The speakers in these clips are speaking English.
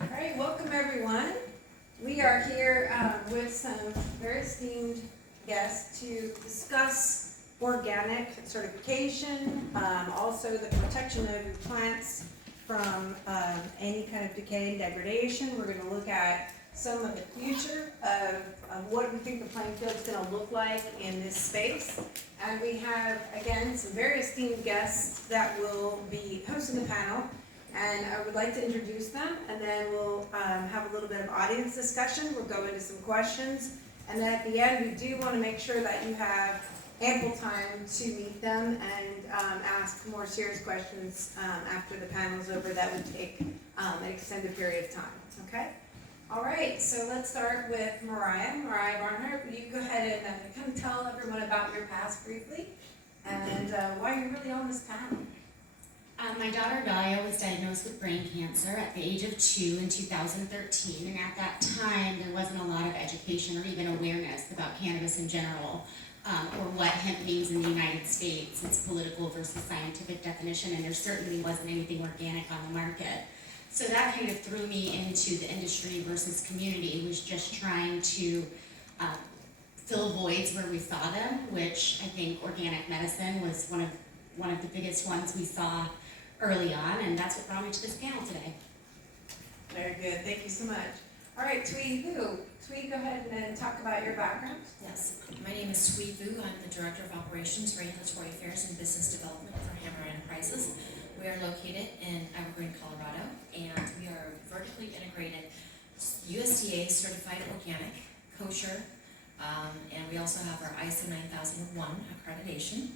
All right, welcome everyone. We are here with some very esteemed guests to discuss organic certification, also the protection of your plants from any kind of decay and degradation. We're going to look at some of the future of what we think the playing field is going to look like in this space. And we have, again, some very esteemed guests that will be hosting the panel. And I would like to introduce them, and then we'll have a little bit of audience discussion. We'll go into some questions. And then at the end, we do want to make sure that you have ample time to meet them and ask more serious questions after the panel is over. That would take an extended period of time, okay? All right, so let's start with Moriah. Moriah Barnhart, will you go ahead and kind of tell everyone about your past briefly and why you're really on this panel? My daughter Thuy was diagnosed with brain cancer at the age of 2 in 2013, and at that time there wasn't a lot of education or even awareness about cannabis in general, or what hemp means in the United States, its political versus scientific definition, and there certainly wasn't anything organic on the market. So that kind of threw me into the industry versus community, was just trying to fill voids where we saw them, which I think organic medicine was one of the biggest ones we saw early on, and that's what brought me to this panel today. Very good, thank you so much. All right, Thuy, Thuy, go ahead and talk about your background. Yes, my name is Thuy Vu. I'm the Director of Operations, Regulatory Affairs, and Business Development for Hammer Enterprises. We are located in Evergreen, Colorado, and we are vertically integrated USDA certified organic, kosher, and we also have our ISO 9001 accreditation.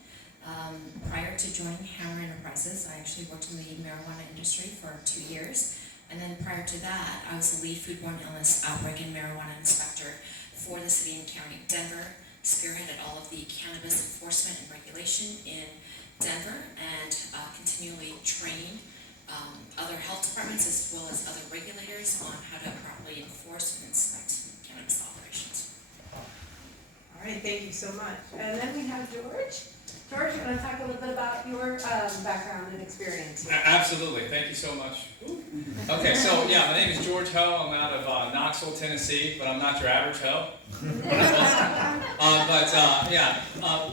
Prior to joining Hammer Enterprises, I actually worked in the marijuana industry for 2 years. And then prior to that, I was the lead foodborne illness outbreak and marijuana inspector for the city and county of Denver, spearheaded all of the cannabis enforcement and regulation in Denver, and continually trained other health departments as well as other regulators on how to properly enforce and inspect cannabis operations. All right, thank you so much. And then we have George. George, you want to talk a little bit about your background and experience? Absolutely, thank you so much. Okay, so yeah, my name is George Ho. I'm out of Knoxville, Tennessee, but I'm not your average Ho.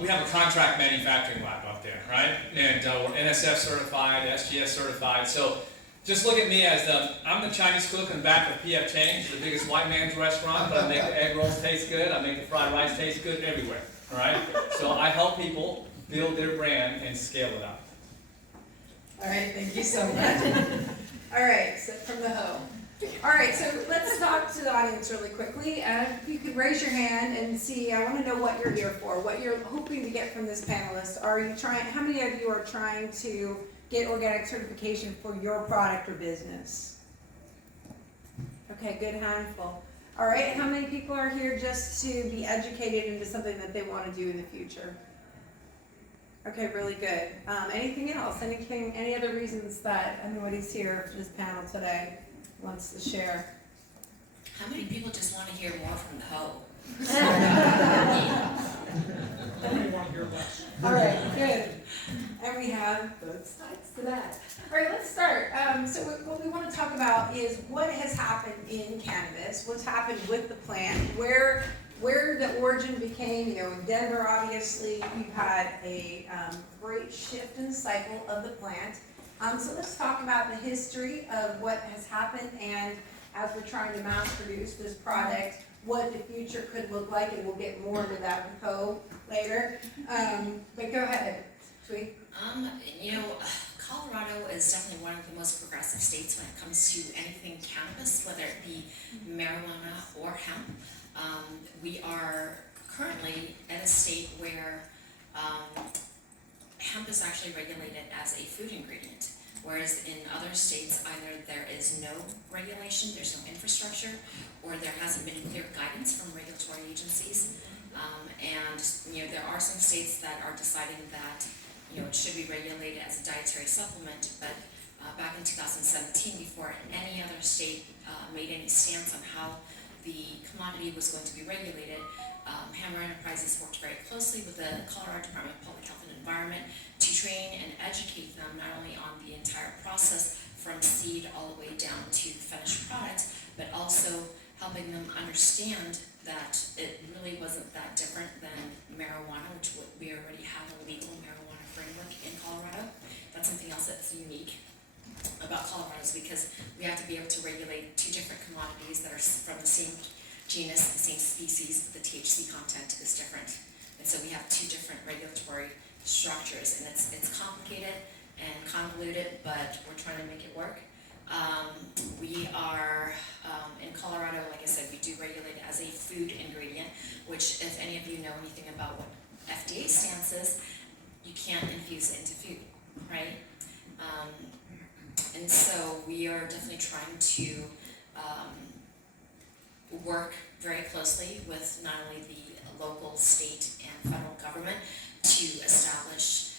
We have a contract manufacturing lab up there, right? And we're NSF certified, SGS certified. So just look at me as I'm the Chinese cook in the back of PF Chang's, the biggest white man's restaurant, but I make the egg rolls taste good, I make the fried rice taste good everywhere, all right? So I help people build their brand and scale it up. All right, thank you so much. All right, so from the Ho. All right, so let's talk to the audience really quickly. If you could raise your hand and see, I want to know what you're here for, what you're hoping to get from this panelist. Are you trying? How many of you are trying to get organic certification for your product or business? Okay, good handful. All right, how many people are here just to be educated into something that they want to do in the future? Okay, really good. Anything else? Any other reasons that anybody's here for this panel today wants to share? How many people just want to hear more from the Ho? How many want to hear less? All right, good. And we have both sides to that. All right, let's start. So what we want to talk about is what has happened in cannabis, what's happened with the plant, where the origin became, in Denver, obviously, you've had a great shift in the cycle of the plant. So let's talk about the history of what has happened, and as we're trying to mass produce this product, what the future could look like, and we'll get more into that with Ho later. But go ahead, Thuy. Colorado is definitely one of the most progressive states when it comes to anything cannabis, whether it be marijuana or hemp. We are currently at a state where hemp is actually regulated as a food ingredient, whereas in other states either there is no regulation, there's no infrastructure, or there hasn't been clear guidance from regulatory agencies. There are some states that are deciding that it should be regulated as a dietary supplement, but back in 2017, before any other state made any stance on how the commodity was going to be regulated, Hammer Enterprises worked very closely with the Colorado Department of Public Health and Environment to train and educate them not only on the entire process from seed all the way down to finished helping them understand that it really wasn't that different than marijuana, which we already have a legal marijuana framework in Colorado. That's something else that's unique about Colorado, is because we have to be able to regulate two different commodities that are from the same genus, the same species, but the THC content is different. And so we have two different regulatory structures, and it's complicated and convoluted, but we're trying to make it work. We are, in Colorado, like I said, we do regulate it as a food ingredient, which if any of you know anything about what FDA stance is, you can't infuse it into food, right? And so we are definitely trying to work very closely with not only the local, state, and federal government to establish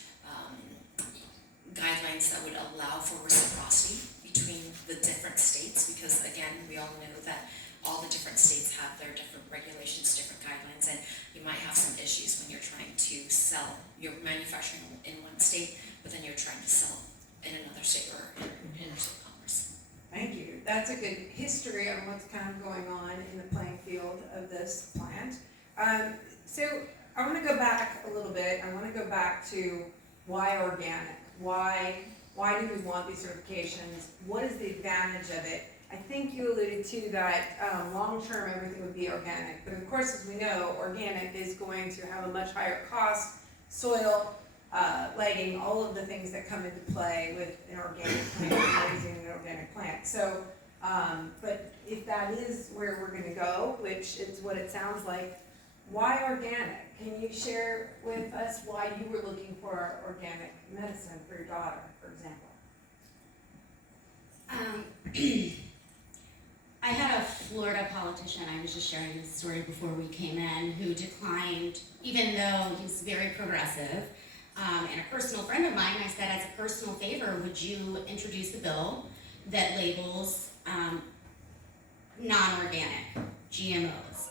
guidelines that would allow for reciprocity between the different states, because again, we all know that all the different states have their different regulations, different guidelines, and you might have some issues when you're trying to sell. You're manufacturing in one state, but then you're trying to sell in another state or in interstate commerce. Thank you. That's a good history on what's kind of going on in the playing field of this plant. So I want to go back a little bit. I want to go back to why organic? Why do we want these certifications? What is the advantage of it? I think you alluded to that long-term everything would be organic, but of course, as we know, organic is going to have a much higher cost, soil, lighting, all of the things that come into play with an organic plant, raising an organic plant. So, but if that is where we're gonna go, which is what it sounds like, why organic? Can you share with us why you were looking for organic medicine for your daughter, for example? I had a Florida politician, I was just sharing this story before we came in, who declined, even though he's very progressive. And a personal friend of mine, I said, as a personal favor, would you introduce a bill that labels non-organic GMOs?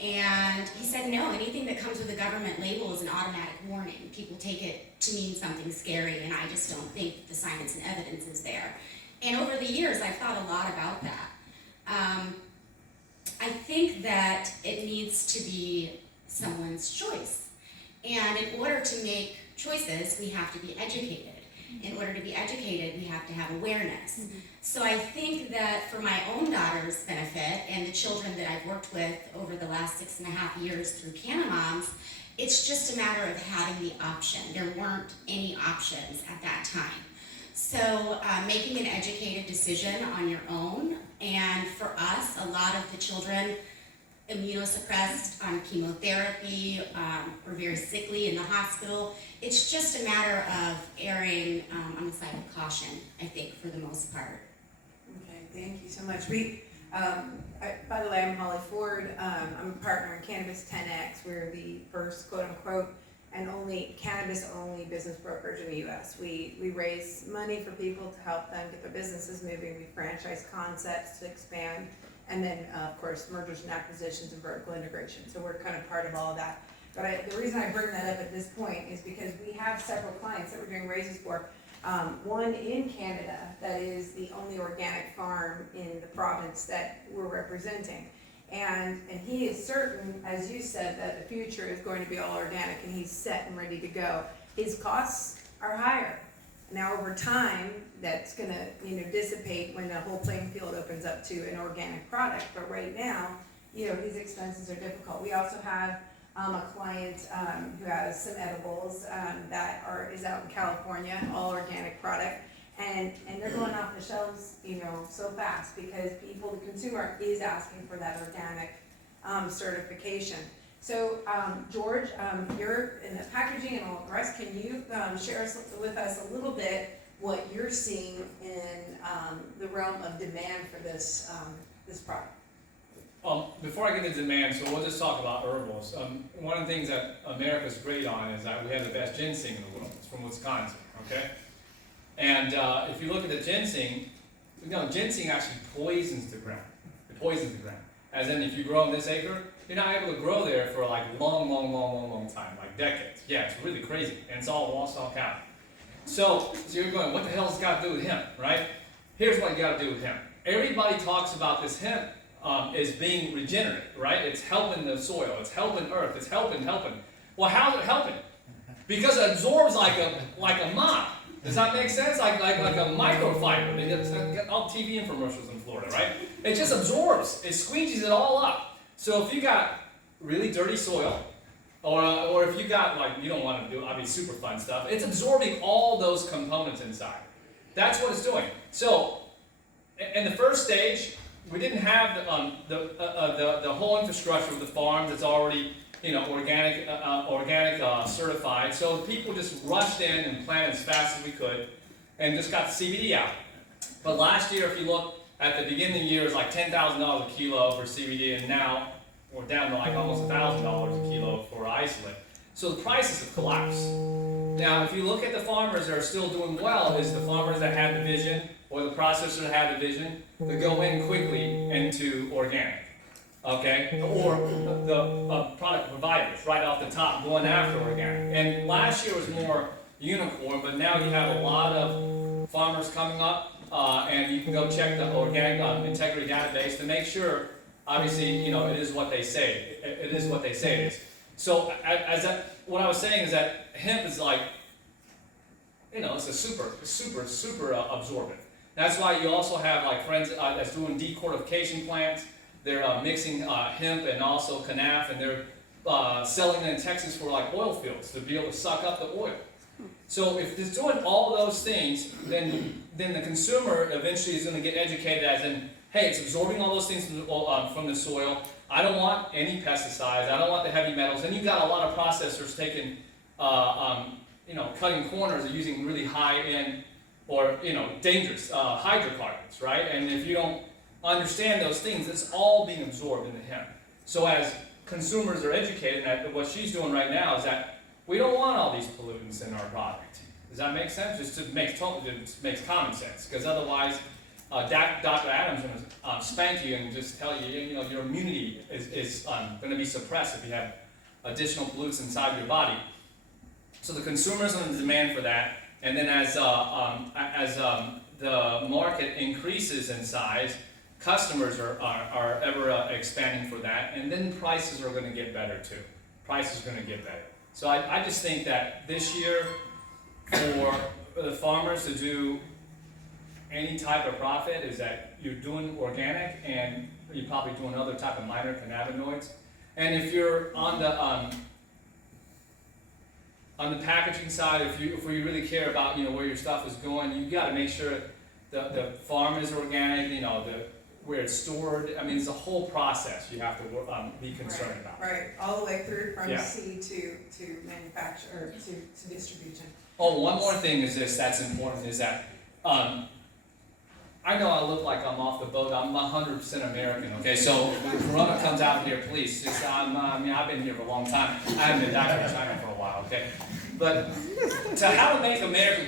And he said, no, anything that comes with a government label is an automatic warning. People take it to mean something scary, and I just don't think the science and evidence is there. And over the years, I've thought a lot about that. I think that it needs to be someone's choice. And in order to make choices, we have to be educated. In order to be educated, we have to have awareness. Mm-hmm. So I think that for my own daughter's benefit and the children that I've worked with over the last 6.5 years through CannaMoms, it's just a matter of having the option. There weren't any options at that time. So making an educated decision on your own, and for us, a lot of the children immunosuppressed on chemotherapy, or very sickly in the hospital. It's just a matter of erring on the side of caution, I think, for the most part. Okay, thank you so much. By the way, I'm Holly Ford. I'm a partner in Cannabis 10X. We're the first quote-unquote and only cannabis-only business brokerage in the U.S. We raise money for people to help them get their businesses moving. We franchise concepts to expand, and then, of course, mergers and acquisitions and vertical integration. So we're kind of part of all of that. But the reason I bring that up at this point is because we have several clients that we're doing raises for. One in Canada that is the only organic farm in the province that we're representing. And he is certain, as you said, that the future is going to be all organic, and he's set and ready to go. His costs are higher. Now over time, that's gonna dissipate when the whole playing field opens up to an organic product. But right now, his expenses are difficult. We also have a client who has some edibles that is out in California, all organic product. And they're going off the shelves, so fast because the consumer is asking for that organic certification. So, George, you're in the packaging and all the rest. Can you share with us a little bit what you're seeing in the realm of demand for this product? Before I get into demand, so we'll just talk about herbals. One of the things that America's great on is that we have the best ginseng in the world. It's from Wisconsin, okay? And if you look at the ginseng, ginseng actually poisons the ground. It poisons the ground. As in, if you grow on this acre, you're not able to grow there for like long time, like decades. Yeah, it's really crazy, and it's all Wausau County. So you're going, what the hell's it got to do with hemp, right? Here's what you got to do with hemp. Everybody talks about this hemp is being regenerated, right? It's helping the soil, it's helping earth, it's helping. Well, how's it helping? Because it absorbs like a mop. Does that make sense? Like a microfiber. It's all TV infomercials in Florida, right? It just absorbs. It squeegees it all up. So if you got really dirty soil, or if you got like, you don't want to do obviously super fun stuff, it's absorbing all those components inside. That's what it's doing. So in the first stage, we didn't have the whole infrastructure of the farms that's already organic certified. So people just rushed in and planted as fast as we could, and just got the CBD out. But last year, if you look at the beginning of the year, it was like $10,000 a kilo for CBD, and now we're down to like almost $1,000 a kilo for isolate. So the prices have collapsed. Now, if you look at the farmers that are still doing well, is the farmers that had the vision, or the processors that had the vision, to go in quickly into organic. Okay, or the product providers right off the top going after organic. And last year was more unicorn, but now you have a lot of farmers coming up, and you can go check the organic integrity database to make sure. Obviously, it is what they say. It is what they say it is. So, what I was saying is that hemp is like, it's a super absorbent. That's why you also have like friends that's doing decortification plants. They're mixing hemp and also cannabis, and they're selling it in Texas for like oil fields to be able to suck up the oil. So if it's doing all those things, then the consumer eventually is going to get educated as in, hey, it's absorbing all those things from the soil. I don't want any pesticides. I don't want the heavy metals. And you've got a lot of processors taking, cutting corners and using really high-end or dangerous hydrocarbons, right? And if you don't understand those things, it's all being absorbed in the hemp. So as consumers are educated, and what she's doing right now is that we don't want all these pollutants in our product. Does that make sense? It makes common sense, because otherwise, Dr. Adams is going to spank you and just tell you, your immunity is going to be suppressed if you have additional pollutants inside your body. So the consumer's going to demand for that, and then as the market increases in size, customers are ever expanding for that, and then prices are going to get better too. Prices are going to get better. So I just think that this year, for the farmers to do any type of profit, is that you're doing organic, and you're probably doing other type of minor cannabinoids. And if you're on the packaging side, if we really care about where your stuff is going, you got to make sure the farm is organic, where it's stored. I mean, it's a whole process you have to be concerned about. Right, all the way through from Yeah. seed to manufacture, or to distribution. Oh, one more thing is this that's important, is that I know I look like I'm off the boat. I'm 100% American, okay? So when Corona comes out here, please, I've been here for a long time. I haven't been back in China for a while, okay? But how to make America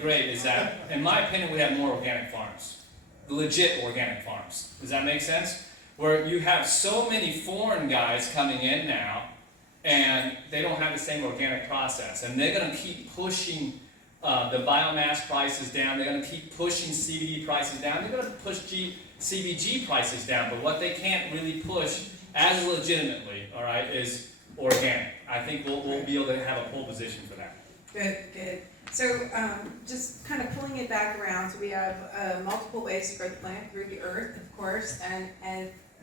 great is that, in my opinion, we have more organic farms. Legit organic farms. Does that make sense? Where you have so many foreign guys coming in now, and they don't have the same organic process, and they're going to keep pushing the biomass prices down. They're going to keep pushing CBD prices down. They're going to push CBG prices down, but what they can't really push as legitimately, all right, is organic. I think we'll be able to have a pole position for that. Good. So just kind of pulling it back around, so we have multiple ways to grow the plant through the earth, of course, and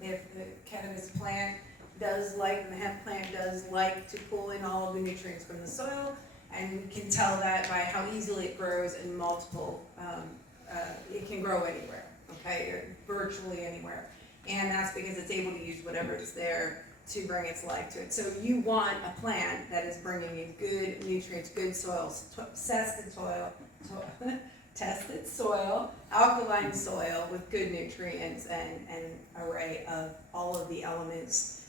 if the cannabis plant and the hemp plant does like to pull in all of the nutrients from the soil, and you can tell that by how easily it grows in multiple, it can grow anywhere, okay, virtually anywhere. And that's because it's able to use whatever is there to bring its life to it. So you want a plant that is bringing in good nutrients, good soils, tested soil, alkaline soil with good nutrients and an array of all of the elements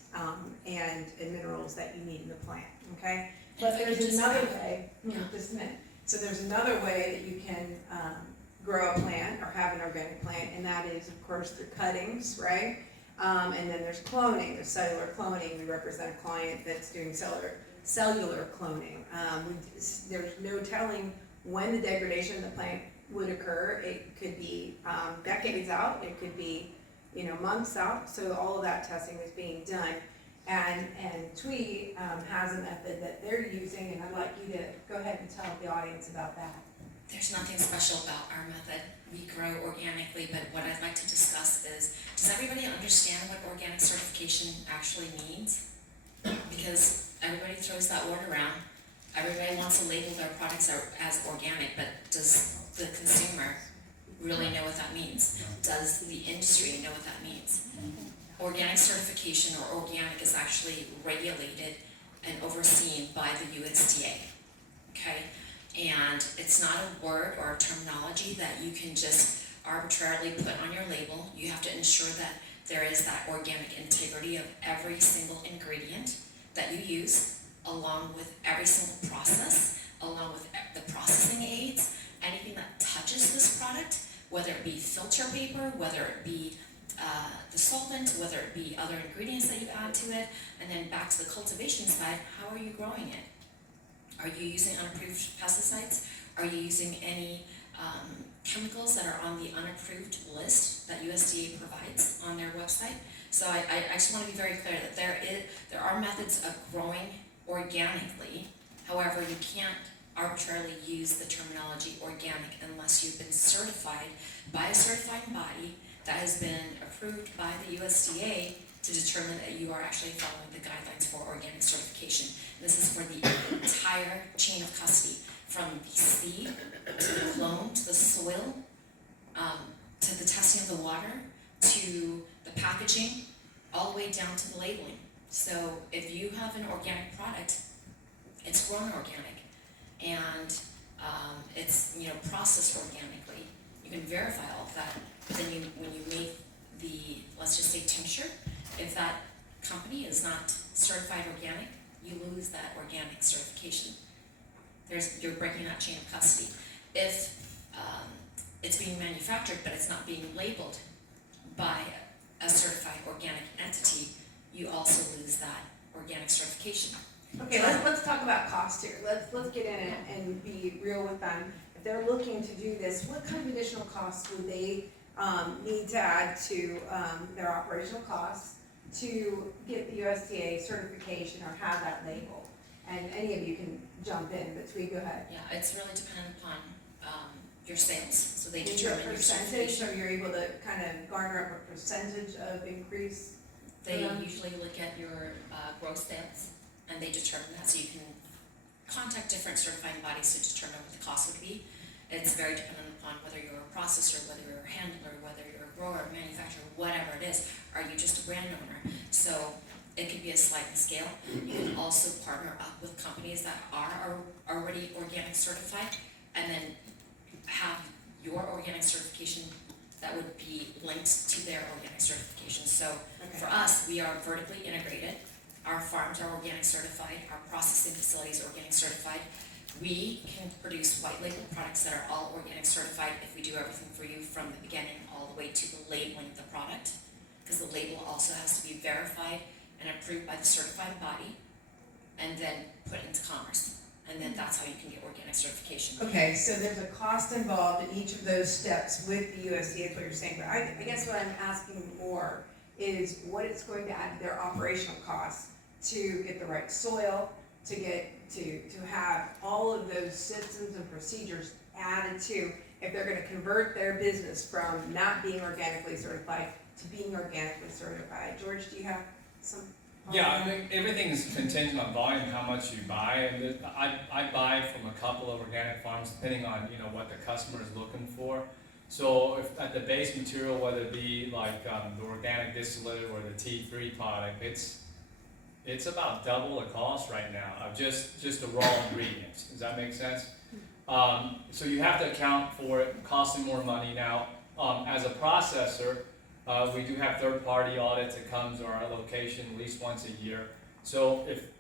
and minerals that you need in the plant, okay? But there's another way, just a minute. So there's another way that you can grow a plant or have an organic plant, and that is, of course, through cuttings, right? And then there's cloning, there's cellular cloning. We represent a client that's doing cellular cloning. There's no telling when the degradation of the plant would occur. It could be decades out, it could be months out, so all of that testing is being done. And Thuy has a method that they're using, and I'd like you to go ahead and tell the audience about that. There's nothing special about our method. We grow organically, but what I'd like to discuss is, does everybody understand what organic certification actually means? Because everybody throws that word around. Everybody wants to label their products as organic, but does the consumer really know what that means? Does the industry know what that means? Organic certification or organic is actually regulated and overseen by the USDA, okay? And it's not a word or a terminology that you can just arbitrarily put on your label. You have to ensure that there is that organic integrity of every single ingredient that you use, along with every single process, along with the processing aids, anything that touches this product, whether it be filter paper, whether it be the solvent, whether it be other ingredients that you add to it, and then back to the cultivation side, how are you growing it? Are you using unapproved pesticides? Are you using any chemicals that are on the unapproved list that USDA provides on their website? So I just want to be very clear that there are methods of growing organically. However, you can't arbitrarily use the terminology organic unless you've been certified by a certifying body that has been approved by the USDA to determine that you are actually following the guidelines for organic certification. This is for the entire chain of custody, from the seed to the clone, to the soil, to the testing of the water, to the packaging, all the way down to the labeling. So if you have an organic product, it's grown organic, and it's processed organically. You can verify all of that. Then when you make the, let's just say, tincture, if that company is not certified organic, you lose that organic certification. You're breaking that chain of custody. If it's being manufactured but it's not being labeled by a certified organic entity, you also lose that organic certification. Okay, let's talk about cost here. Let's get in it and be real with them. If they're looking to do this, what kind of additional costs would they need to add to their operational costs to get the USDA certification or have that label? And any of you can jump in, but Thuy, go ahead. Yeah, it's really dependent upon your sales, so they Is your determine your percentage, certification. so you're able to kind of garner up a percentage of increase? They Yeah. usually look at your gross sales, and they determine that, so you can contact different certifying bodies to determine what the cost would be. It's very dependent upon whether you're a processor, whether you're a handler, whether you're a grower, manufacturer, whatever it is. Are you just a brand owner? So it could be a sliding scale. You can also partner up with companies that are already organic certified, and then have your organic certification that would be linked to their organic certification. So Okay. for us, we are vertically integrated. Our farms are organic certified, our processing facilities are organic certified. We can produce white label products that are all organic certified if we do everything for you from the beginning all the way to the labeling of the product, because the label also has to be verified and approved by the certifying body, and then put into commerce. And then that's how you can get organic certification. Okay, so there's a cost involved in each of those steps with the USDA, is what you're saying, but I guess what I'm asking more is what it's going to add to their operational costs to get the right soil, to get, to have all of those systems and procedures added to, if they're gonna convert their business from not being organically certified to being organically certified. George, do you have some? Yeah, I think everything is contingent on volume, how much you buy, and I buy from a couple of organic farms depending on, what the customer is looking for. So if at the base material, whether it be like the organic distillate or the tea-free product, it's about double the cost right now of just the raw ingredients. Does that make sense? So you have to account for it costing more money. Now, as a processor, we do have third-party audits that comes to our location at least once a year. So if,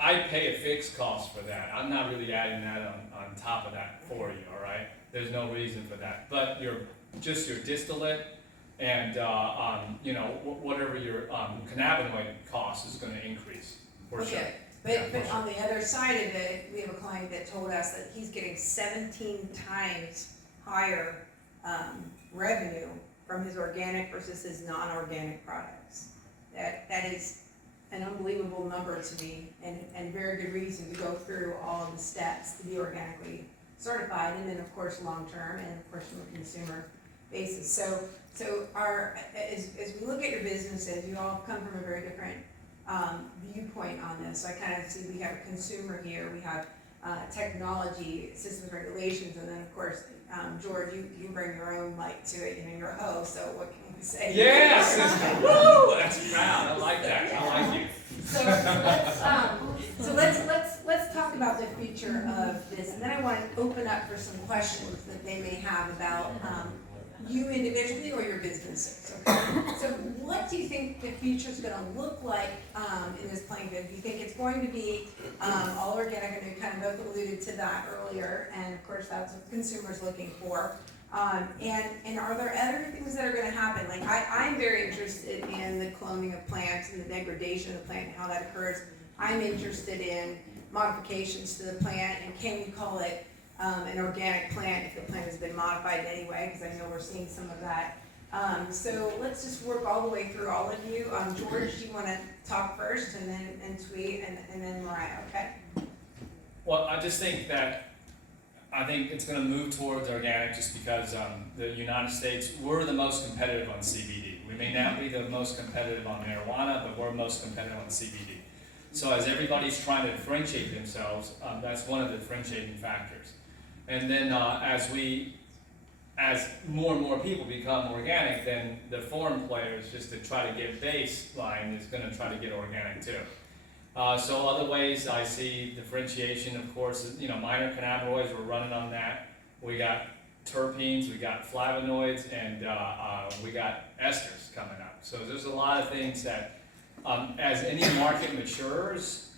I pay a fixed cost for that. I'm not really adding that on top of that for you, all right? There's no reason for that. But your distillate and, whatever your cannabinoid cost is gonna increase, for sure. Okay, but on the other side of it, we have a client that told us that he's getting 17 times higher revenue from his organic versus his non-organic products. That is an unbelievable number to me, and very good reason to go through all of the steps to be organically certified, and then of course long-term, and of course from a consumer basis. So as we look at your businesses, you all come from a very different viewpoint on this. So I kind of see we have a consumer here, we have technology, systems, regulations, and then of course, George, you bring your own light to it, you're a host, so what can we say? Yes, woo, that's proud, I like that, I like you. So let's talk about the future of this, and then I want to open up for some questions that they may have about you individually or your businesses. Okay? So what do you think the future is going to look like in this playing field? Do you think it's going to be all organic? I know you kind of both alluded to that earlier, and of course that's what consumers looking for. And are there other things that are going to happen? Like I'm very interested in the cloning of plants and the degradation of the plant and how that occurs. I'm interested in modifications to the plant, and can we call it an organic plant if the plant has been modified in any way, because I know we're seeing some of that. So let's just work all the way through all of you. George, do you want to talk first, and then Thuy, and then Moriah, okay? Well, I just think it's going to move towards organic just because the United States, we're the most competitive on CBD. We may not be the most competitive on marijuana, but we're most competitive on CBD. So as everybody's trying to differentiate themselves, that's one of the differentiating factors. And then as more and more people become organic, then the foreign players, just to try to get baseline, is going to try to get organic too. So other ways I see differentiation, of course, is, minor cannabinoids, we're running on that. We got terpenes, we got flavonoids, and we got esters coming up. So there's a lot of things that, as any market matures,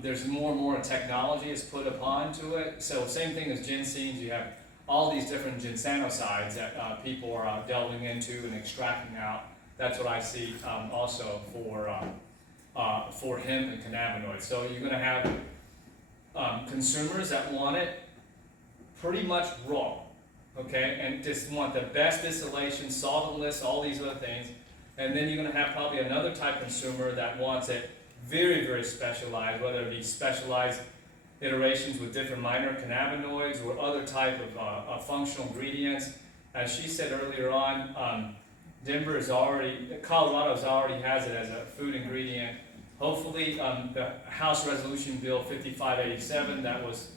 there's more and more technology is put upon to it. So same thing as ginseens, you have all these different ginsanosides that people are delving into and extracting out. That's what I see also for hemp and cannabinoids. So you're going to have consumers that want it pretty much raw, okay, and just want the best distillation, solventless, all these other things. And then you're going to have probably another type of consumer that wants it very, very specialized, whether it be specialized iterations with different minor cannabinoids or other type of functional ingredients. As she said earlier on, Colorado's already has it as a food ingredient. Hopefully, the House Resolution Bill 5587 that was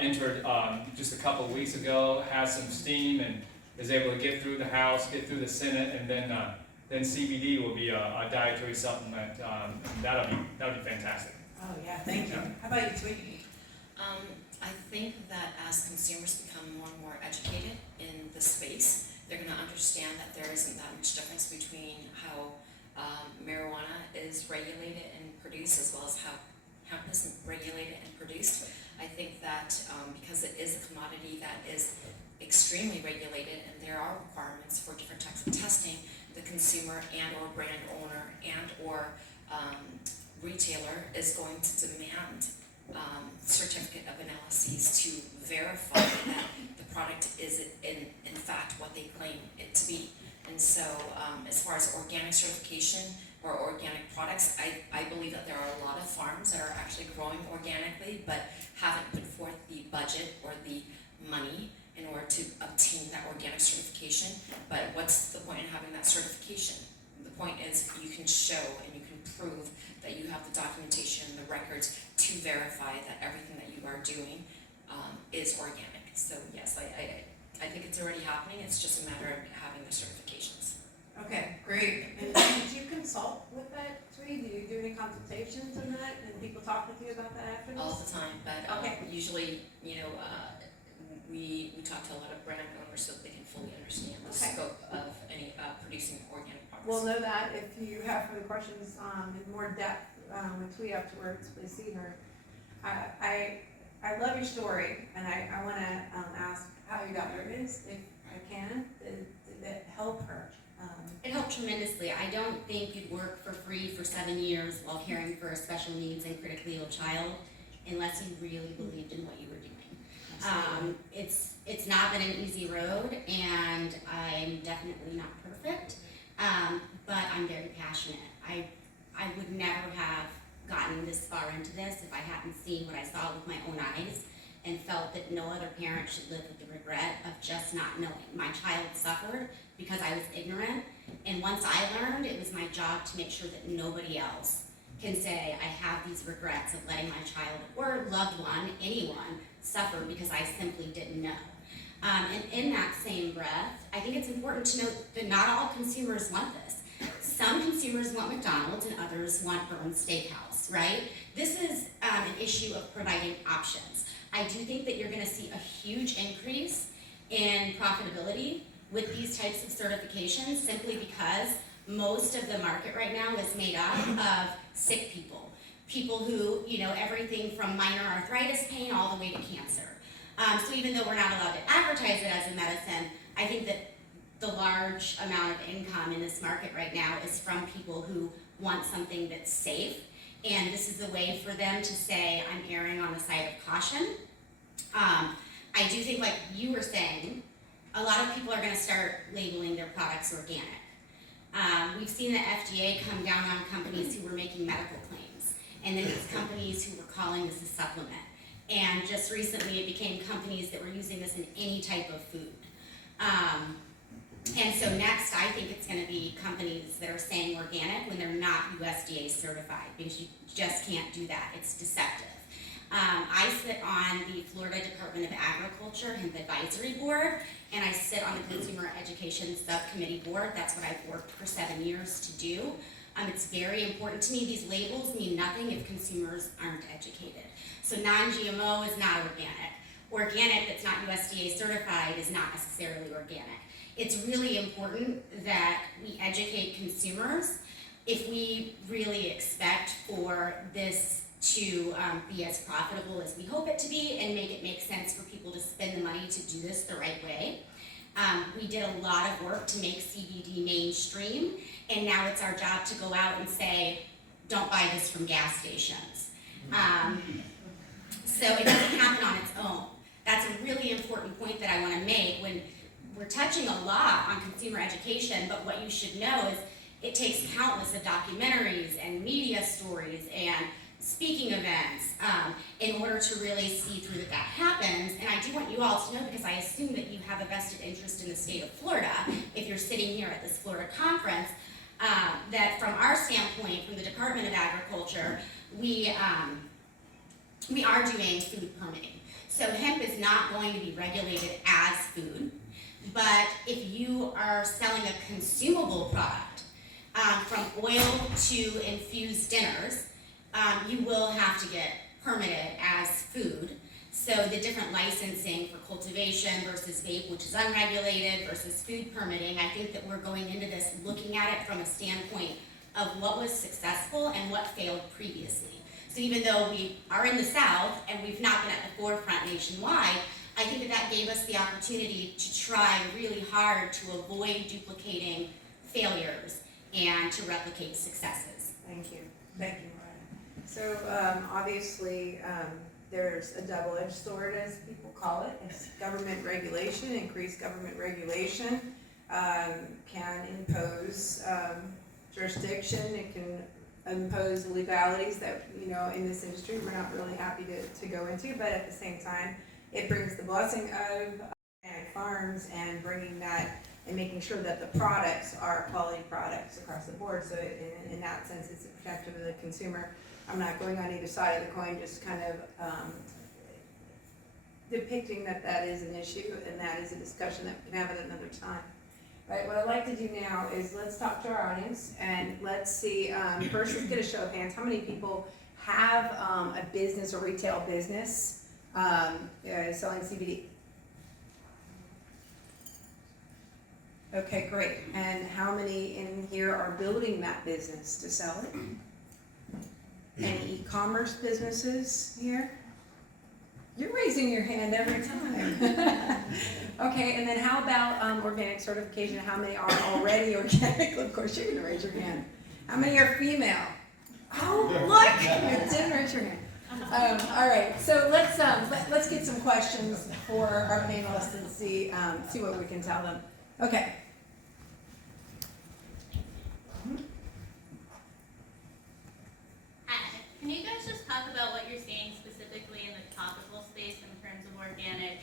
entered just a couple of weeks ago has some steam and is able to get through the House, get through the Senate, and then CBD will be a dietary supplement. That'll be fantastic. Oh yeah, thank you. How about you, Thuy? I think that as consumers become more and more educated in the space, they're going to understand that there isn't that much difference between how marijuana is regulated and produced as well as how hemp is regulated and produced. I think that because it is a commodity that is extremely regulated and there are requirements for different types of testing, the consumer and or brand owner and or retailer is going to demand certificate of analyses to verify that the product is in fact what they claim it to be. And so as far as organic certification or organic products, I believe that there are a lot of farms that are actually growing organically but haven't put forth the budget or the money in order to obtain that organic certification. But what's the point in having that certification? The point is you can show and you can prove that you have the documentation and the records to verify that everything that you are doing is organic. So yes, I think it's already happening. It's just a matter of having the certifications. Okay, great. And do you consult with that, Thuy? Do you do any consultations on that? And people talk with you about that after this? All the time, but Okay. usually, we talk to a lot of brand owners so that they can fully understand the Okay. scope of any producing organic products. We'll know that. If you have further questions in more depth with Thuy afterwards, please see her. I love your story, and I want to ask how you got where it is, if I can. Did it help her? It helped tremendously. I don't think you'd work for free for 7 years while caring for a special needs and critically ill child unless you really believed in what you were doing. It's not been an easy road, and I'm definitely not perfect, but I'm very passionate. I would never have gotten this far into this if I hadn't seen what I saw with my own eyes and felt that no other parent should live with the regret of just not knowing. My child suffered because I was ignorant, and once I learned, it was my job to make sure that nobody else can say I have these regrets of letting my child or loved one, anyone, suffer because I simply didn't know. And in that same breath, I think it's important to note that not all consumers want this. Some consumers want McDonald's and others want Burns Steakhouse, right? This is an issue of providing options. I do think that you're gonna see a huge increase in profitability with these types of certifications simply because most of the market right now is made up of sick people. People who, everything from minor arthritis pain all the way to cancer. So even though we're not allowed to advertise it as a medicine, I think that the large amount of income in this market right now is from people who want something that's safe, and this is a way for them to say, I'm erring on the side of caution. I do think, like you were saying, a lot of people are gonna start labeling their products organic. We've seen the FDA come down on companies who were making medical claims, and then it's companies who were calling this a supplement. And just recently it became companies that were using this in any type of food. And so next, I think it's gonna be companies that are saying organic when they're not USDA certified, because you just can't do that, it's deceptive. I sit on the Florida Department of Agriculture Hemp Advisory Board, and I sit on the Consumer Education Subcommittee Board. That's what I've worked for 7 years to do. It's very important to me. These labels mean nothing if consumers aren't educated. So non-GMO is not organic. Organic that's not USDA certified is not necessarily organic. It's really important that we educate consumers if we really expect for this to be as profitable as we hope it to be and make it make sense for people to spend the money to do this the right way. We did a lot of work to make CBD mainstream, and now it's our job to go out and say, don't buy this from gas stations. So it doesn't happen on its own. That's a really important point that I want to make when we're touching a lot on consumer education, but what you should know is it takes countless of documentaries and media stories and speaking events in order to really see through that happens. And I do want you all to know, because I assume that you have a vested interest in the state of Florida, if you're sitting here at this Florida conference, that from our standpoint, from the Department of Agriculture, we are doing food permitting. So hemp is not going to be regulated as food, but if you are selling a consumable product, from oil to infused dinners, you will have to get permitted as food. So the different licensing for cultivation versus vape, which is unregulated, versus food permitting, I think that we're going into this looking at it from a standpoint of what was successful and what failed previously. So even though we are in the South and we've not been at the forefront nationwide, I think that gave us the opportunity to try really hard to avoid duplicating failures and to replicate successes. Thank you, Moriah. So obviously there's a double-edged sword, as people call it. It's government regulation. Increased government regulation can impose jurisdiction. It can impose legalities that, in this industry we're not really happy to go into, but at the same time it brings the blessing of organic farms and bringing that and making sure that the products are quality products across the board. So in that sense, it's protective of the consumer. I'm not going on either side of the coin, just kind of depicting that is an issue, and that is a discussion that we can have at another time. Right, what I'd like to do now is let's talk to our audience, and let's see, first let's get a show of hands. How many people have a business or retail business selling CBD? Okay, great. And how many in here are building that business to sell it? Any e-commerce businesses here? You're raising your hand every time. Okay, and then how about organic certification? How many are already organic? Of course, you're gonna raise your hand. How many are female? Oh, look, you didn't raise your hand. All right, so let's get some questions for our panelists and see what we can tell them. Okay. Hi. Can you guys just talk about what you're seeing specifically in the topical space in terms of organic,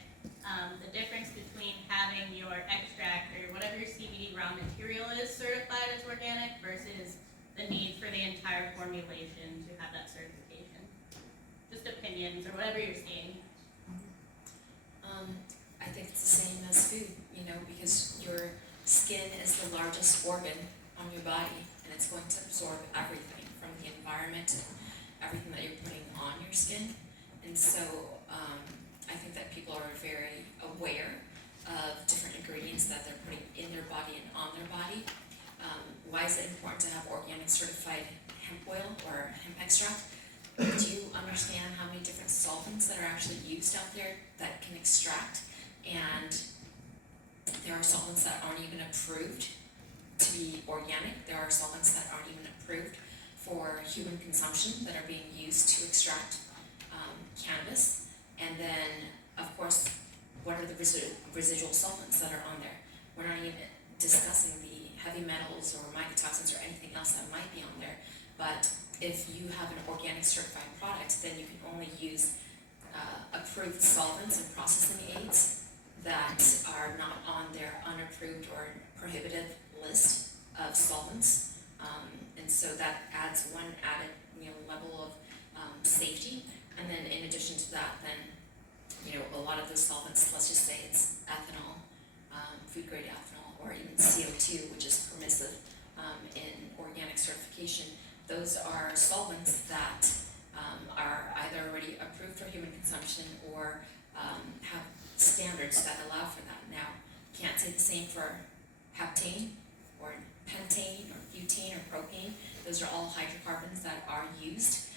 the difference between having your extract or whatever your CBD raw material is certified as organic versus the need for the entire formulation to have that certification? Just opinions or whatever you're seeing. I think it's the same as food, because your skin is the largest organ on your body, and it's going to absorb everything from the environment and everything that you're putting on your skin. And so I think that people are very aware of different ingredients that they're putting in their body and on their body. Why is it important to have organic certified hemp oil or hemp extract? Do you understand how many different solvents that are actually used out there that can extract? And there are solvents that aren't even approved to be organic. There are solvents that aren't even approved for human consumption that are being used to extract cannabis. And then, of course, what are the residual solvents that are on there? We're not even discussing the heavy metals or mycotoxins or anything else that might be on there. But if you have an organic certified product, then you can only use approved solvents and processing aids that are not on their unapproved or prohibited list of solvents. And so that adds one added level of safety. And then in addition to that, then a lot of those solvents, let's just say it's ethanol, food grade ethanol, or even CO2, which is permissive in organic certification. Those are solvents that are either already approved for human consumption or have standards that allow for that. Now, can't say the same for heptane or pentane or butane or propane. Those are all hydrocarbons that are used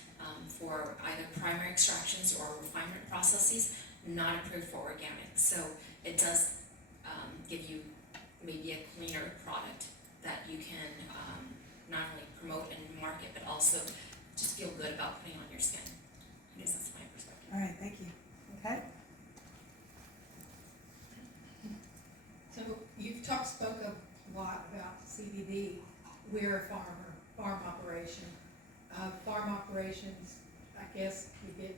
for either primary extractions or refinement processes, not approved for organic. So it does give you maybe a cleaner product that you can not only promote and market, but also just feel good about putting on your skin. I guess that's my perspective. All right, thank you. Okay. So you've spoke a lot about CBD. We're a farm operation. Farm operations, I guess, we get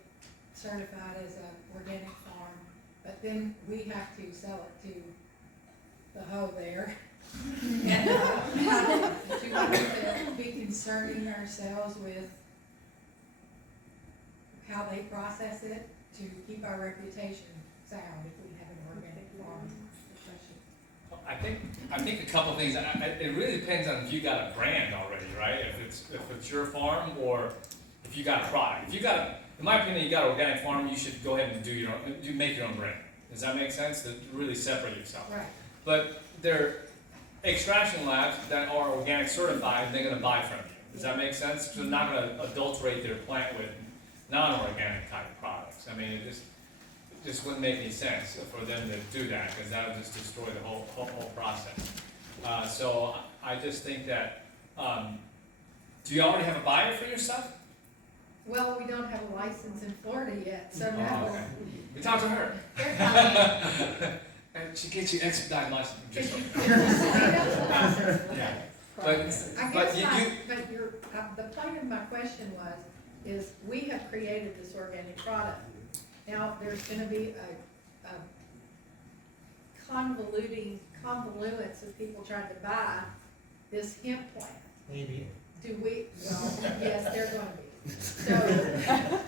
certified as an organic farm, but then we have to sell it to the hoe there. And do we need to be concerning ourselves with how they process it to keep our reputation sound if we have an organic farm? I think a couple things. It really depends on if you got a brand already, right? If it's your farm or if you got a product. If you got, in my opinion, you got an organic farm, you should go ahead and make your own brand. Does that make sense? To really separate yourself. Right. But there are extraction labs that are organic certified, and they're going to buy from you. Does that make sense? So they're not going to adulterate their plant with non-organic type products. I mean, it just wouldn't make any sense for them to do that, because that would just destroy the whole process. So I just think that, do you already have a buyer for your stuff? Well, we don't have a license in Florida yet, so Oh, no. okay. We talked to her. They're coming. And she gets you expedited license. Just Yeah. But I guess you- the point of my question is we have created this organic product. Now, there's gonna be a convoluence of people trying to buy this hemp plant. Maybe. Do we, well, yes, they're gonna be. So,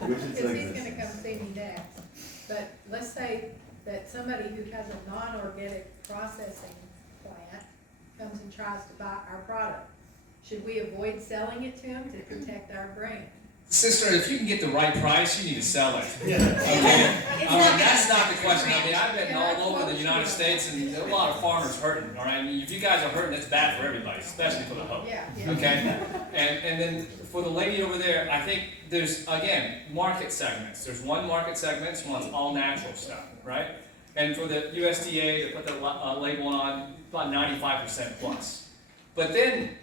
because he's gonna come see me next. But let's say that somebody who has a non-organic processing plant comes and tries to buy our product. Should we avoid selling it to them to protect our brand? Sister, if you can get the right price, you need to sell it. Yeah. Okay? That's not the question. I mean, I've been all over the United States, and there are a lot of farmers hurting, all right? I mean, if you guys are hurting, it's bad for everybody, especially for the hoe. Yeah. Okay? And then for the lady over there, I think there's, again, market segments. There's one market segment, one's all natural stuff, right? And for the USDA, they put the label on about 95% plus. But then,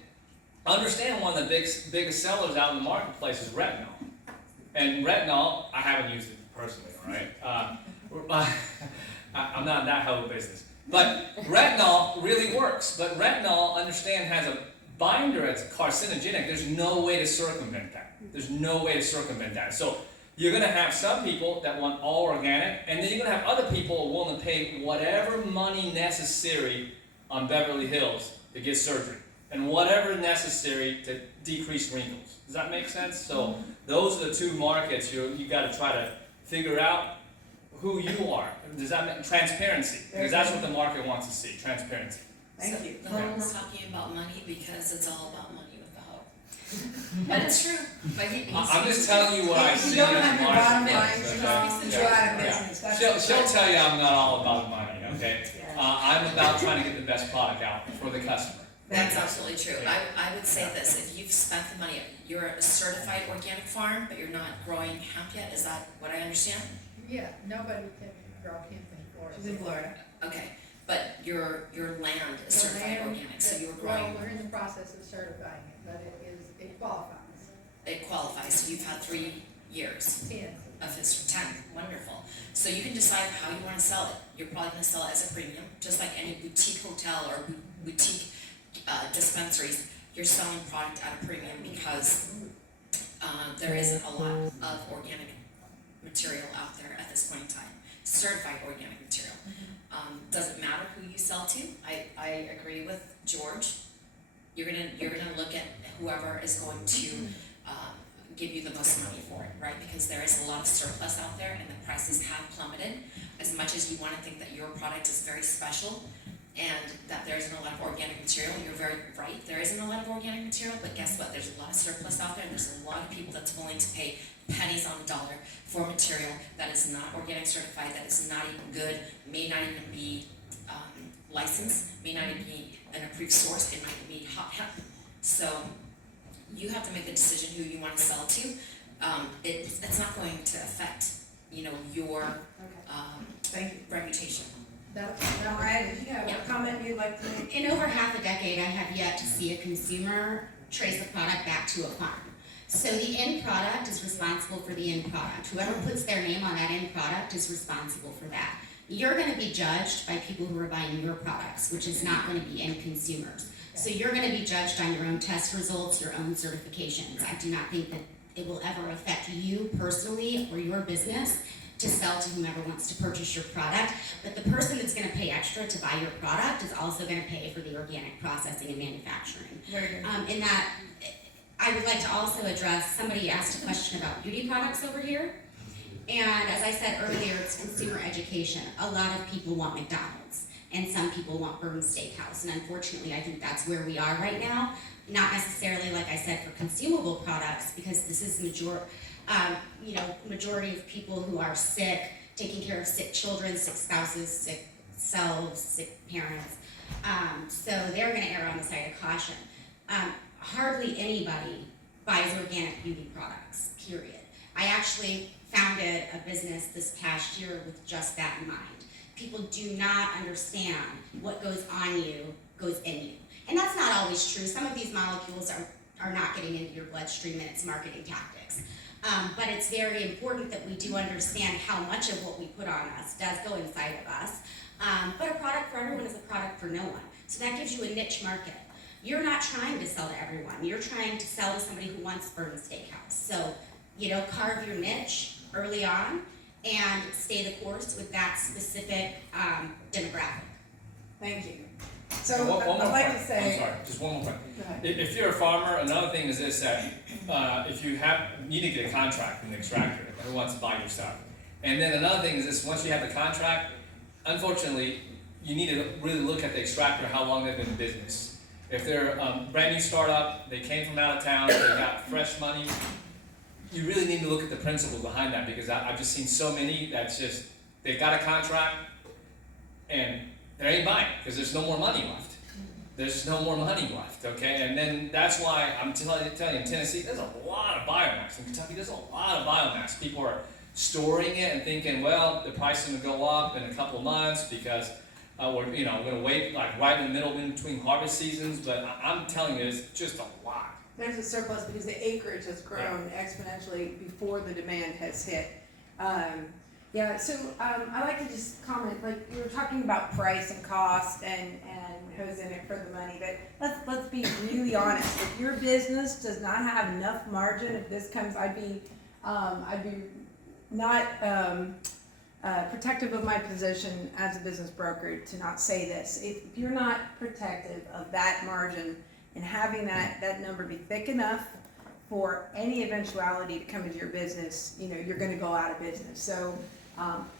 understand one of the biggest sellers out in the marketplace is retinol. And retinol, I haven't used it personally, all right? I'm not in that whole business. But retinol really works. But retinol, understand, has a binder that's carcinogenic. There's no way to circumvent that. There's no way to circumvent that. So you're going to have some people that want all organic, and then you're going to have other people willing to pay whatever money necessary on Beverly Hills to get surgery, and whatever necessary to decrease wrinkles. Does that make sense? So those are the two markets you got to try to figure out who you are. Does that mean transparency? Because that's what the market wants to see, transparency. Thank you. The whole is talking about money because it's all about money with the hoe. But it's true. But I'm just telling you what I If see you in don't the have your market. bottom line, Yeah. you're Yeah. out of business. That's She'll what- tell you I'm not all about money, okay? Yeah. I'm about trying to get the best product out for the customer. that's absolutely true. I would say this, if you've spent the money, you're a certified organic farm, but you're not growing hemp yet, is that what I understand? Yeah, nobody can grow hemp in Florida. She's in Florida. Okay, but your land is The certified land organic, so you're Well, growing, we're in the process of certifying it, but it qualifies. it qualifies, so you've had 3 years. 10. Of its 10, wonderful. So you can decide how you want to sell it. You're probably going to sell it as a premium, just like any boutique hotel or boutique dispensaries. You're selling product at a premium because there isn't a lot of organic material out there at this point in time. Certified organic material. Doesn't matter who you sell to. I agree with George. You're gonna look at whoever is going to give you the most money for it, right? Because there is a lot of surplus out there and the prices have plummeted. As much as you want to think that your product is very special and that there isn't a lot of organic material, you're very right, there isn't a lot of organic material, but guess what? There's a lot of surplus out there and there's a lot of people that's willing to pay pennies on the dollar for material that is not organic certified, that is not even good, may not even be licensed, may not even be an approved source, it might be hot hemp. So you have to make the decision who you want to sell to. It's not going to affect, your Thank you. reputation. Now, Moriah, did you have a comment you'd like to make? In over half a decade, I have yet to see a consumer trace the product back to a farm. So the end product is responsible for the end product. Whoever puts their name on that end product is responsible for that. You're going to be judged by people who are buying your products, which is not going to be end consumers. So you're going to be judged on your own test results, your own certifications. I do not think that it will ever affect you personally or your business to sell to whomever wants to purchase your product. But the person that's going to pay extra to buy your product is also going to pay for the organic processing and manufacturing. Very good. In that, I would like to also address, somebody asked a question about beauty products over here. And as I said earlier, it's consumer education. A lot of people want McDonald's, and some people want Burns Steakhouse. And unfortunately, I think that's where we are right now. Not necessarily, like I said, for consumable products, because this is majority of people who are sick, taking care of sick children, sick spouses, sick selves, sick parents. So they're going to err on the side of caution. Hardly anybody buys organic beauty products, period. I actually founded a business this past year with just that in mind. People do not understand what goes on you goes in you. And that's not always true. Some of these molecules are not getting into your bloodstream, and it's marketing tactics. But it's very important that we do understand how much of what we put on us does go inside of us. But a product for everyone is a product for no one. So that gives you a niche market. You're not trying to sell to everyone. You're trying to sell to somebody who wants Burns Steakhouse. So, carve your niche early on and stay the course with that specific demographic. Thank you. So One more I'd like point. to say. I'm sorry, just one more point. Go ahead. If you're a farmer, another thing is this, that if you need to get a contract from the extractor who wants to buy your stuff. And then another thing is this, once you have the contract, unfortunately, you need to really look at the extractor, how long they've been in business. If they're a brand new startup, they came from out of town, they got fresh money, you really need to look at the principle behind that, because I've just seen so many that's just, they got a contract and they ain't buying because there's no more money left. There's no more money left, okay? And then that's why I'm telling you, in Tennessee, there's a lot of biomass. In Kentucky, there's a lot of biomass. People are storing it and thinking, well, the price is going to go up in a couple of months because we're going to wait like right in the middle in between harvest seasons. But I'm telling you, it's just a lot. There's a surplus because the acreage has grown exponentially before the demand has hit. Yeah, so I like to just comment, like you were talking about price and cost and who's in it for the money, but let's be really honest. If your business does not have enough margin, if this comes, I'd be not protective of my position as a business broker to not say this. If you're not protective of that margin and having that number be thick enough for any eventuality to come into your business, you know, you're gonna go out of business. So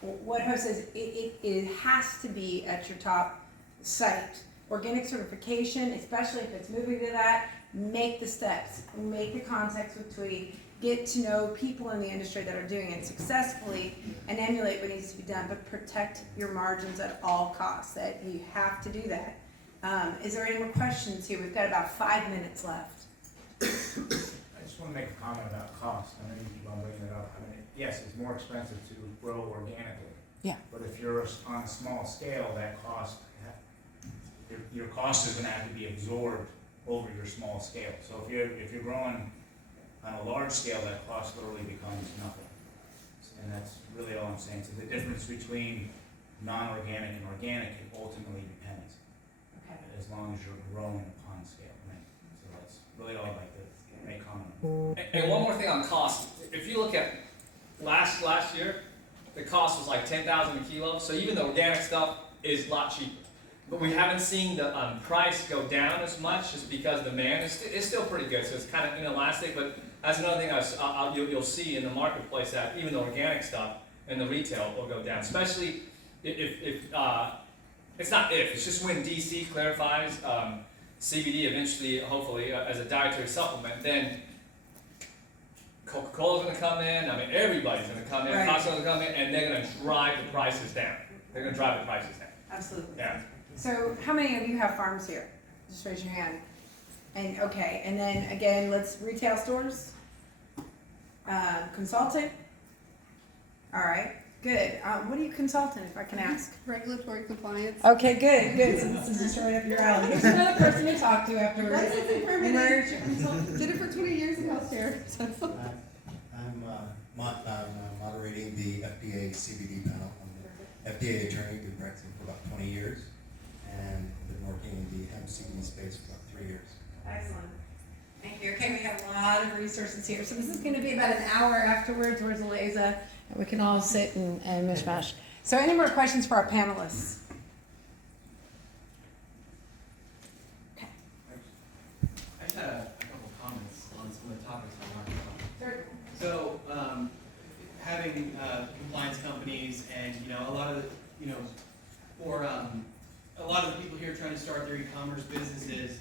what Ho says, it has to be at your top site. Organic certification, especially if it's moving to that, make the steps, make the contacts with Thuy, get to know people in the industry that are doing it successfully and emulate what needs to be done, but protect your margins at all costs. That you have to do that. Is there any more questions here? We've got about 5 minutes left. I just want to make a comment about cost. I know you keep on bringing it up. I mean, yes, it's more expensive to grow organically. Yeah. But if you're on a small scale, that cost, your cost is going to have to be absorbed over your small scale. So if you're growing on a large scale, that cost literally becomes nothing. And that's really all I'm saying. So the difference between non-organic and organic, it ultimately depends. Okay. As long as you're growing upon scale, right? So that's really all I'd like to make comment on. And one more thing on cost. If you look at last year, the cost was like 10,000 a kilo. So even the organic stuff is a lot cheaper. But we haven't seen the price go down as much just because demand is still pretty good. So it's kind of inelastic. But that's another thing you'll see in the marketplace, that even the organic stuff and the retail will go down. Especially if it's not if, it's just when DC clarifies CBD eventually, hopefully, as a dietary supplement, then Coca-Cola's going to come in. I mean, everybody's going to come in. Right. Costco's going to come in, and they're going to drive the prices down. They're going to drive the prices down. Absolutely. Yeah. So how many of you have farms here? Just raise your hand. And okay, and then again, let's retail stores. Consultant. All right, good. What are you consultant, if I can ask? Regulatory compliance. Okay, good. So this is just right up your alley. There's another person to talk to afterwards. Licensing permitting. Did it for 20 years in healthcare. So. I'm moderating the FDA CBD panel. I'm an FDA attorney, been practicing for about 20 years, and been working in the hemp CBD space for about 3 years. Excellent. Thank you. Okay, we have a lot of resources here. So this is going to be about an hour afterwards. Where's Eliza? We can all sit and mishmash. So any more questions for our panelists? Okay. I just had a couple comments on some of the topics we're talking about. Sure. So, having compliance companies and, a lot of the, for a lot of the people here trying to start their e-commerce businesses,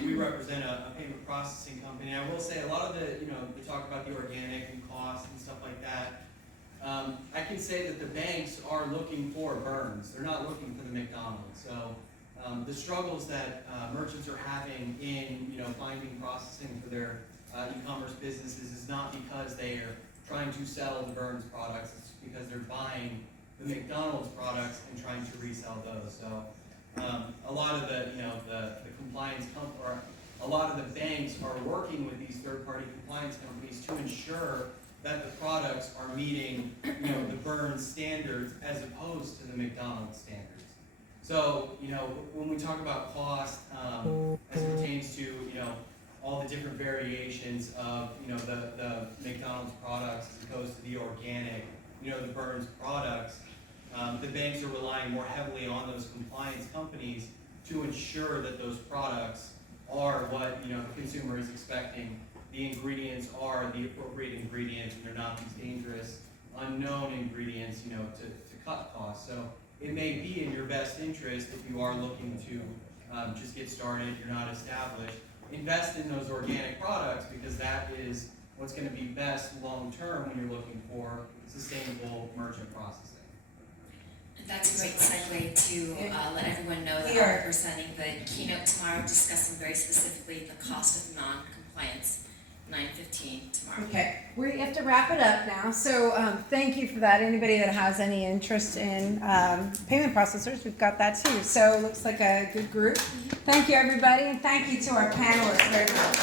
we represent a payment processing company. I will say a lot of the, we talk about the organic and cost and stuff like that. I can say that the banks are looking for burns. They're not looking for the McDonald's. So the struggles that merchants are having in, finding processing for their e-commerce businesses is not because they are trying to sell the Burns products. It's because they're buying the McDonald's products and trying to resell those. So a lot of the, the compliance or a lot of the banks are working with these third-party compliance companies to ensure that the products are meeting, the Burns standards as opposed to the McDonald's standards. So, when we talk about cost, as it pertains to, all the different variations of, the McDonald's products as opposed to the organic, the Burns products, the banks are relying more heavily on those compliance companies to ensure that those products are what, the consumer is expecting. The ingredients are the appropriate ingredients, and they're not these dangerous, unknown ingredients, to cut costs. So it may be in your best interest if you are looking to just get started, you're not established, invest in those organic products, because that is what's going to be best long term when you're looking for sustainable merchant processing. That's a great segue to let everyone know that I'll be presenting the keynote tomorrow, discussing very specifically the cost of non-compliance 9:15 tomorrow. Okay, we have to wrap it up now, so thank you for that. Anybody that has any interest in payment processors, we've got that too. So looks like a good group. Thank you, everybody, and thank you to our panelists very much.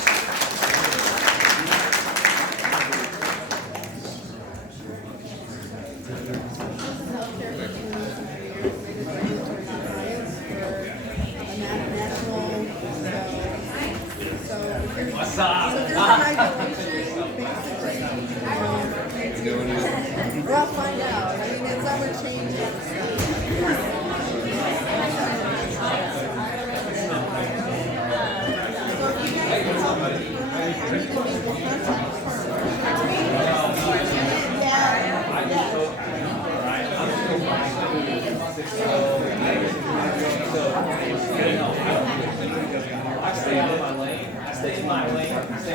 What's up? We'll find out. I mean, it's ever changing. I stay out of my lane. I stay in my lane.